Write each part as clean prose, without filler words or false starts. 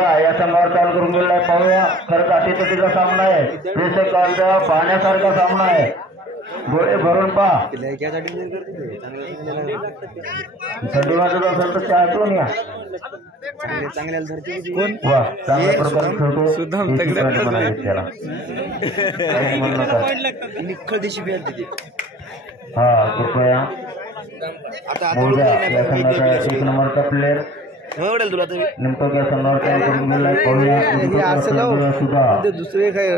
मौजा या संघावर चाल करून गेलेला आहे. पाहूया खरंच अटीतटीचा सामना आहे. प्रेक्षकांचा पाहण्यासारखा सामना आहे. डोळे भरून पहा. थंडी वाजत असेल तर त्या आठवून या. वा चांगल्या प्रकारे खेळतो त्याला हा कृपया मौजा या संघाचा 1 नंबरचा प्लेअर नेमकं या संघावर काय करून गेलाय. पाहूया सुद्धा दुसरे काय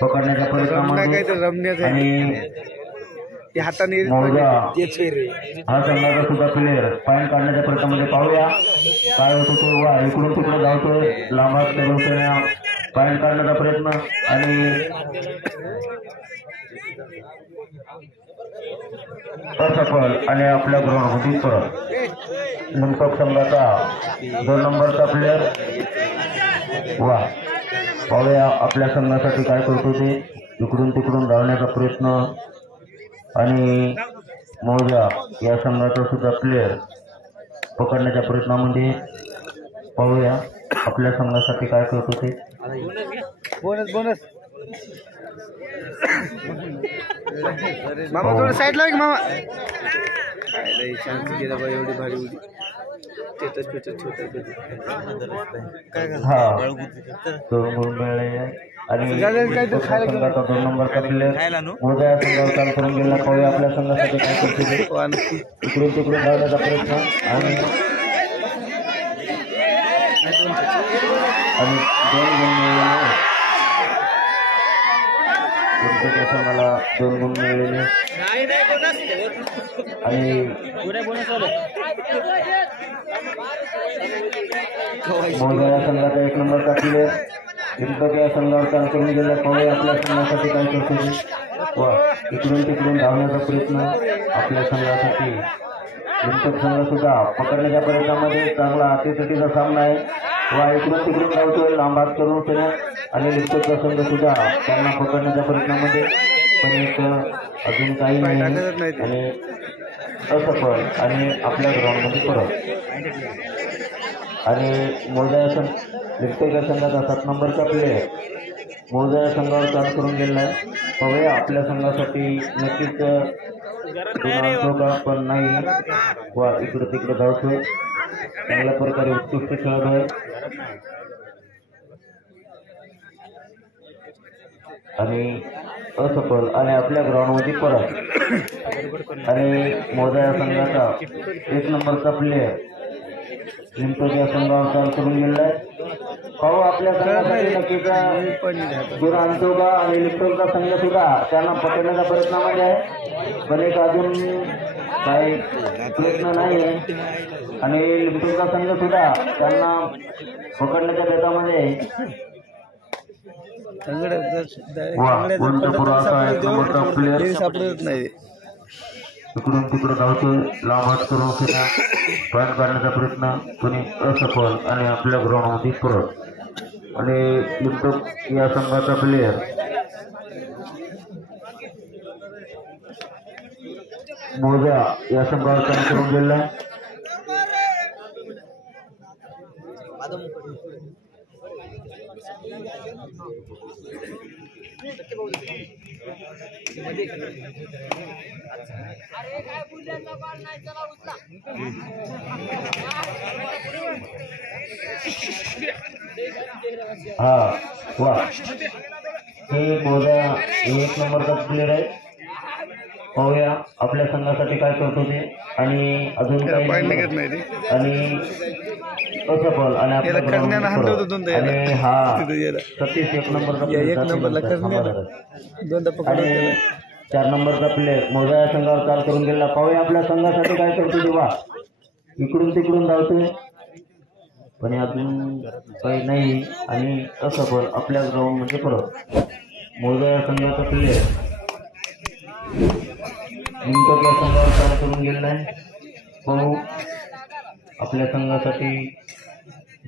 पकडण्याच्या प्रयत्नामध्ये आणि हाताने मौजा हा संघाचा सुद्धा प्लेअर पॉईंट काढण्याच्या प्रयत्नामध्ये. पाहूया काय होतो तो. वा इकडून तिकडे धावतोय. लांबात तेवढ्या पॉईंट काढण्याचा प्रयत्न आणि असफल आणि आपल्या ग्राउंडमध्ये परत. निमटोक संघाचा 2 नंबरचा प्लेअर. वा पाहूया आपल्या संघासाठी काय करतो ते. इकडून तिकडून धावण्याचा प्रयत्न आणि मौजा या संघाचा सुद्धा प्लेअर पकडण्याच्या प्रयत्नामध्ये. पाहूया आपल्या संघासाठी काय करतो ते. बोनस बोनस मामा थोडं साईड लाव की मामा. चान्स गेला बाई एवढी भारी उडी. हा 2 गुण मिळाले आणि संघाचा 2 नंबरचा प्लेअर मौजा या संघावर चाल करून गेला. पाहूया आपल्या संघासाठी काय करतो ते. इकडून तिकडून धावण्याचा प्रयत्न आणि 2 गुण मिळाले. संघाला 2 गुण मिळालेले आणि मौजा या संघाचा 1 नंबरचा प्लेअर नेमकं या संघावर चाल करून गेला. पाहूया आपल्या संघासाठी काय करतो ते. वा इकडून तिकडून धावण्याचा प्रयत्न आपल्या संघासाठी. नेमकं संघ सुद्धा पकडण्याच्या प्रयत्नामध्ये चांगला अटीतटीचा सामना आहे. वा इकडून तिकडून धावतोय लांबात करून त्याने आणि लिप्टोचा संघ सुद्धा त्यांना पकडण्याच्या प्रयत्नामध्ये. पण एक अजून काही नाही आणि असफल आणि आपल्या ग्राउंडमध्ये परत. आणि मौजा लिप्टोच्या संघाचा 7 नंबरचा प्लेअर मौजा या संघावर चाल करून गेलेला आहे. पाहूया आपल्या संघासाठी नक्कीच आणतो का पण नाही. वा इकडं तिकडं धावतोय. चांगल्या प्रकारे उत्कृष्ट खेळत आहे आणि असफल आणि आपल्या ग्राउंडमध्ये परत. आणि मौजा या संघाचा 1 नंबरचा प्लेअर लिम्टोच्या संघावर चाल करून गेलेला आहे. पाहू आपल्या संघासाठी नक्कीच दूर आणतो का आणि लिम्टोचा संघ सुद्धा त्यांना पकडण्याच्या प्रयत्नामध्ये आहे. पण एक अजून काही प्रयत्न नाही आहे आणि लिम्टोचा संघ सुद्धा त्यांना पकडण्याच्या बेतामध्ये. सापडत नाही. इकडून तिकडं धावतोय लांब करून पॉईंट काढण्याचा प्रयत्न कोणी असफल आणि आपल्या ग्राउंडमध्ये परत. आणि लिम्टोक या संघाचा प्लेअर मौजा या संघावर काम करून गेलेला आहे. हा वा हे मौजा 1 नंबरचा प्लेअर आहे. पाहूया आपल्या संघासाठी काय करतो ते. आणि अजून काही आणि असफल आणि आणि हा 36 1 नंबरचा आणि 4 नंबरचा प्लेअर मौजा या संघावर चाल करून गेला. पाहूया आपल्या संघासाठी काय करतो तेव्हा. इकडून तिकडून धावतोय पण अजून काही नाही आणि असफल आपल्या ग्राउंड मध्ये परत. मौजा या संघाचा प्लेअर लिम्टोक या संघावर चाल करून गेलेला आहे. पाहू आपल्या संघासाठी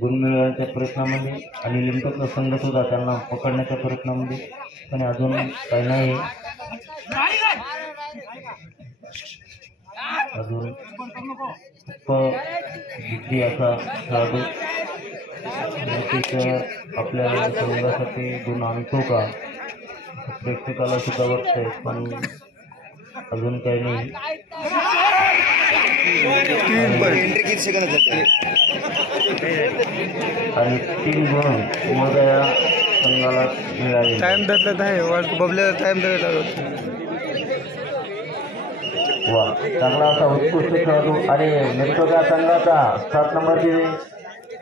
गुण मिळवण्याच्या प्रयत्नामध्ये आणि लिम्टोकचा संघ सुद्धा त्यांना पकडण्याच्या प्रयत्नामध्ये. पण अजून काही नाही अजून बुद्धी असा खेळाडू नक्कीच आपल्या संघासाठी गुण आणतो का प्रेक्षकाला सुद्धा वाटतंय, पण अजून काही नाही. आणि 3 गुण मोदया संघाला मिळाले. टाइम धरत आहे बबल्या टाइम धरत. वा, चांगला असा उत्कृष्ट खेळाडू आणि नेमटोका संघाचा 7 नंबरची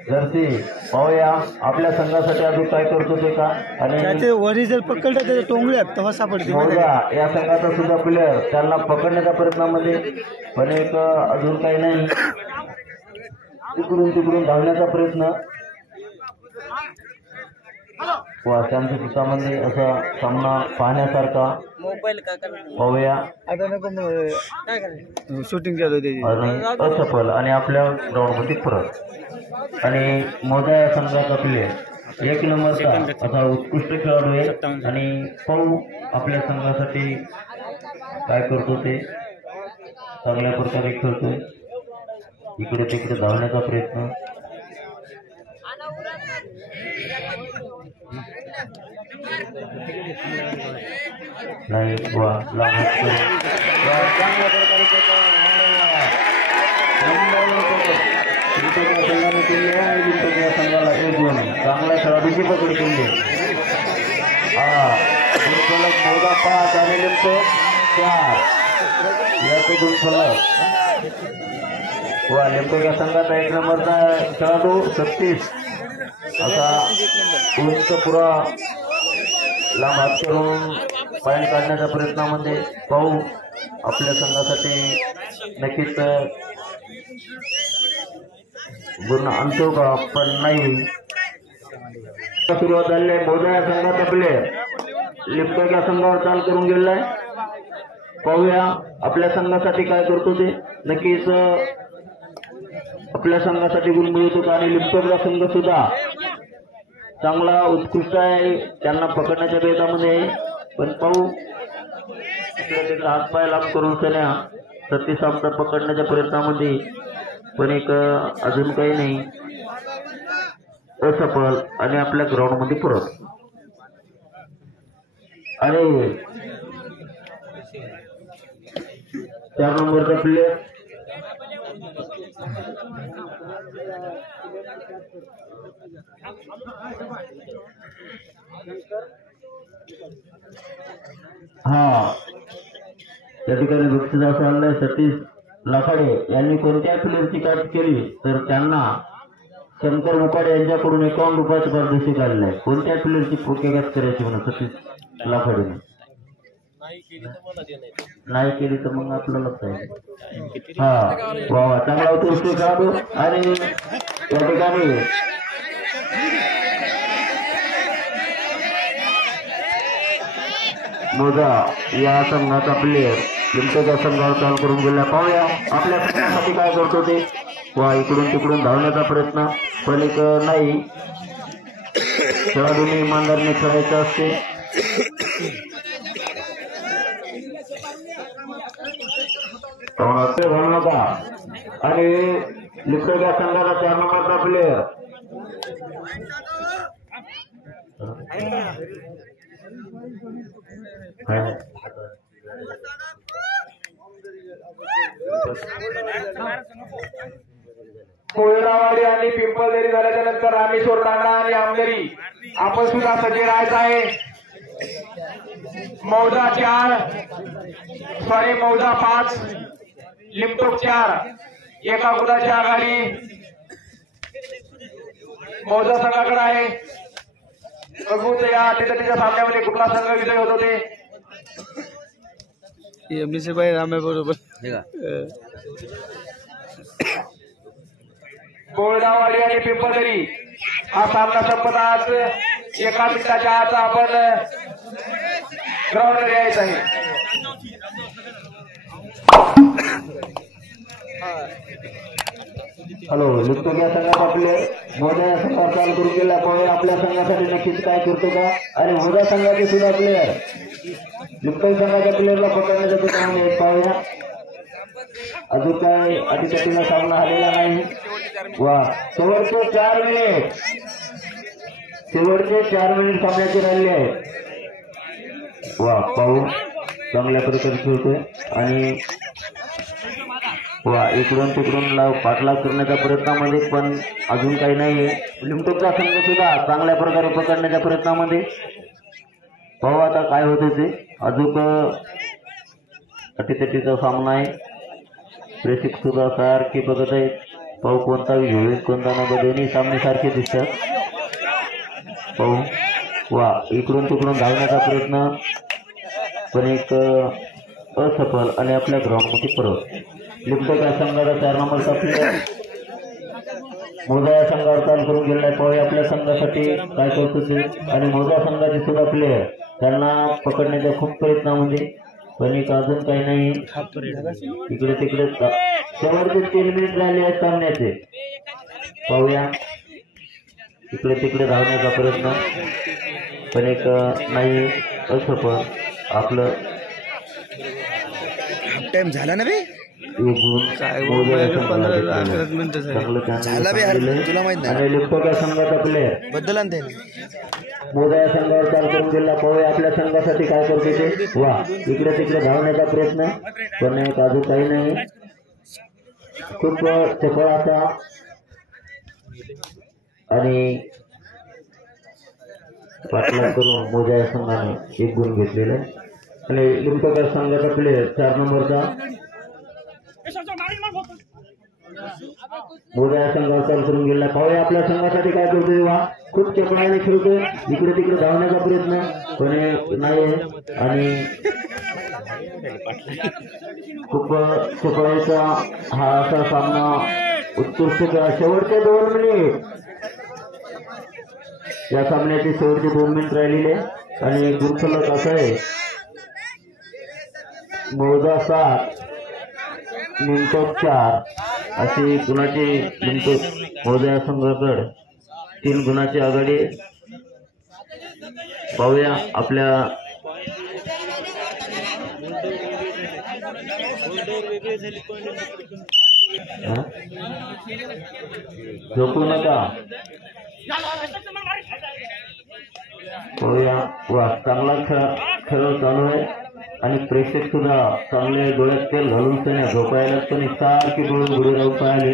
जर्सी पाहूया आपल्या संघासाठी अजून काय करतो ते का. आणि वरी जर पकडलं त्याच्या टोंगळ्यात तेव्हा सापडते. या संघाचा सुद्धा प्लेअर त्यांना पकडण्याच्या प्रयत्नामध्ये, पण एक अजून काही नाही. तिकडून धावण्याचा प्रयत्न. वा, त्यांच्या चित्रामध्ये असा सामना पाहण्यासारखा. पाहूया. शूटिंग चालू आणि असफल आणि आपल्या ग्राउंडमध्ये परत. आणि मोदया संघाचा प्लेअर 1 नंबरचा असा उत्कृष्ट खेळाडू आहे. आणि पाहू आपल्या संघासाठी काय करतो ते. चांगल्या प्रकारे खेळतोय. इकडे तिकडे धावण्याचा प्रयत्न. नाही. वा, संघाला 1 गुण. चांगल्या खेळाडूची पकड केली. मोदा 5 आणि लिंबतो 4. याचे गुण फलक. वा, लिंबतो संघाचा 1 नंबरचा खेळाडू 36 असा उंच पुरा लांब हात करून पॉईंट काढण्याच्या प्रयत्नामध्ये. पाहू आपल्या संघासाठी नक्कीच गुण आणतो का, पण नाही. सुरुवात झाली आहे. मोदया संघाचा प्लेअर लिप्टोक्या संघावर चाल करून गेलाय. पाहूया आपल्या संघासाठी काय करतो ते. नक्कीच आपल्या संघासाठी गुण मिळतो का. आणि लिप्टोक्या संघ सुद्धा चांगला उत्कृष्ट आहे. त्यांना पकडण्याच्या बेतामध्ये आहे, पण पाहू त्याचा हातपाय लांब करून सन्या 36 आमचा पकडण्याच्या प्रयत्नामध्ये, पण एक अजून काही नाही. असफल आणि आपल्या ग्राउंड मध्ये परत. आणि 4 नंबरचा प्लेअर त्या ठिकाणी बक्षीस असं आणलंय. सतीश लाखाडे यांनी कोणत्या प्लेअरची काट केली तर त्यांना शंकर मुकाडे यांच्याकडून 51 रुपयाचे पारितोषिक आलेलं आहे. कोणत्या प्लेअरची पोकेगात करायची म्हणून सतीश लाखाडेने नाही केली तर मग आपल्यालाच आहे. वा, चांगला उत्कृष्ट खेळाडू. आणि या ठिकाणी मोजा या संघाचा प्लेअर लिंबटोच्या संघावर चाल करून गेला. पाहूया आपल्या संघासाठी काय करतो ते. वा, इकडून तिकडून धावण्याचा प्रयत्न, पण एक नाही. खेळाडूने इमानदारीने खेळायचं असते. आणि लिंबटोच्या संघाचा 4 नंबरचा प्लेअर कोयरावाडी आणि पिंपळदरी झाल्याच्या नंतर रामेश्वर राणा आणि आमदरी आपण सुद्धा सज्ज राहायचं आहे. मौजा 5 लिंबटोक 4 एका गुणाची आघाडी मौजा संघाकडे आहे. बघू तर या तिच्या सामन्यामध्ये कुठला संघ विजय होतो ते. एमडीसी बाई रामे बरोबर. कोयरावाडी आणि पिंपळदरी हा सामना संपत आज 1 मिनिटाच्या आत आपण ग्राउंडवर यायचं आहे. हॅलो, लिंबटोक्या संघाचा प्लेअर मोदया संघावर चाल करून गेला. पाहूया आपल्या संघासाठी नक्कीच काय करतो का. आणि मोदया संघाचे सुद्धा प्लेअर लिंबटोक संघाच्या प्लेअरला पकडण्याचा प्रयत्न पाहूया. अजून काय अटीतटीला सामना आलेला नाही. वा शेवटचे 4 मिनिट सामन्याचे राहिले आहेत. वा पाहू चांगल्या प्रकारे खेळतोय आणि वा इकडून तिकडून पाठलाग करण्याच्या प्रयत्नामध्ये पण अजून काही नाहीये. लिमटोकचा संघ सुद्धा चांगल्या प्रकारे पकडण्याच्या प्रयत्नामध्ये. पाहू आता काय होते ते. अजून अटीतटीचा सामना आहे. प्रेक्षक सुद्धा सारखे बघत आहेत. पाहू कोणता विजय कोणता नंबर दोन्ही सामने सारखे दिसतात. पाहू वा इकडून तिकडून धावण्याचा प्रयत्न पण एक असफल आणि आपल्या ग्राउंडमध्ये परत. लिप्टोक या संघाचा 4 नंबरचा प्लेअर मोजा या संघावर चाल करून गेलेला आहे. पाहू आपल्या संघासाठी काय करतो ते. आणि मोजा संघाचे सुद्धा प्लेअर त्यांना पकडण्याच्या खूप प्रयत्नामध्ये पण एक अजून काही नाही. इकडे तिकडे शेवटचे 3 मिनिट राहिले आहेत सामन्याचे. पाहूया इकडे तिकडे धावण्याचा प्रयत्न पण एक नाही असफल. आपलं टाइम झाला ना बे. आणि लिप्टोक या संघाचा प्लेअर बद्दल मोजा या संघावर चाल करून गेला. पाहूया आपल्या संघासाठी काय करते ते. वा इकडे तिकडे धावण्याचा प्रयत्न पण एक अजून काही नाही. खूप चपळ असा आणि पाठलाग करून मोजा या संघाने 1 गुण घेतलेला आहे. आणि लिप्टोक या संघाचा प्लेअर 4 नंबरचा मोजा या संघावर चाल करून गेला. पाहूया आपल्या संघासाठी काय करतोय. वा खूप चपळाने खेळतोय. इकडे तिकडे धावण्याचा प्रयत्न पण नाही आणि खूप चपळाईचा हा असा सामना उत्कृष्ट. शेवटचे 2 मिनिट या सामन्याचे शेवटचे 2 मिनिट राहिलेले आणि गुणफलक असं आहे. मोजा 7 लिमटोक 4 अशी गुणाची लिमटोक मोजा संघाकडे 3 गुणाची आघाडी. पाहूया आपल्या झोपू नका. पाहूया वा चांगला खेळ चालू आहे आणि प्रेक्षक सुद्धा चांगले डोळ्यात तेल घालून त्यांना झोपायला पण सारखे डोळे उघडे राहून पाहिले.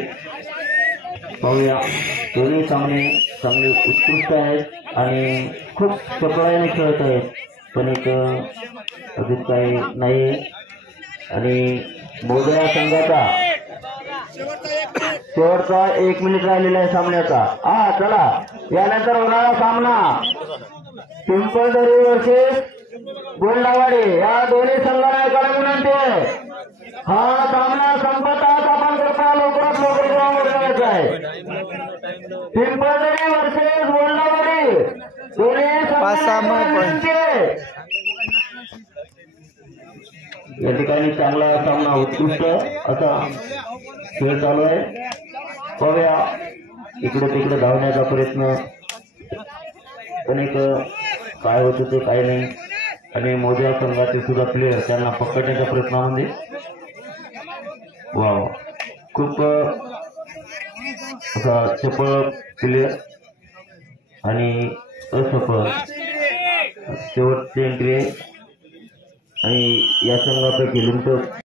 पाहूया दोन्ही सामने चांगले उत्कृष्ट आहेत आणि खूप चपळाईने खेळत आहेत पण एक अजून काही नाही. आणि मोजा संघाचा शेवटचा 1 मिनिट राहिलेला आहे सामन्याचा. चला यानंतर होणारा सामना पिंपळदरी वर्सेस गोंडावाडी या दोन्ही संघांना एकाला विनंती आहे. हा सामना संपताच आपण कृपया लवकरात लवकर ग्राउंडवर जायचं आहे. पिंपळदरी वर्सेस गोंडावाडी दोन्ही संघांना विनंती आहे. या ठिकाणी चांगला सामना उत्कृष्ट असा खेळ चालू आहे. पाहूया इकडे तिकडे धावण्याचा प्रयत्न पण एक काय होतं ते काही नाही. आणि मोजा संघाचे सुद्धा प्लेअर त्यांना पकडण्याच्या प्रयत्नामध्ये वा खूप असा चपळ प्लेअर आणि असफल शेवटची एंट्री आहे. आणि या संघापैकी लिमटोक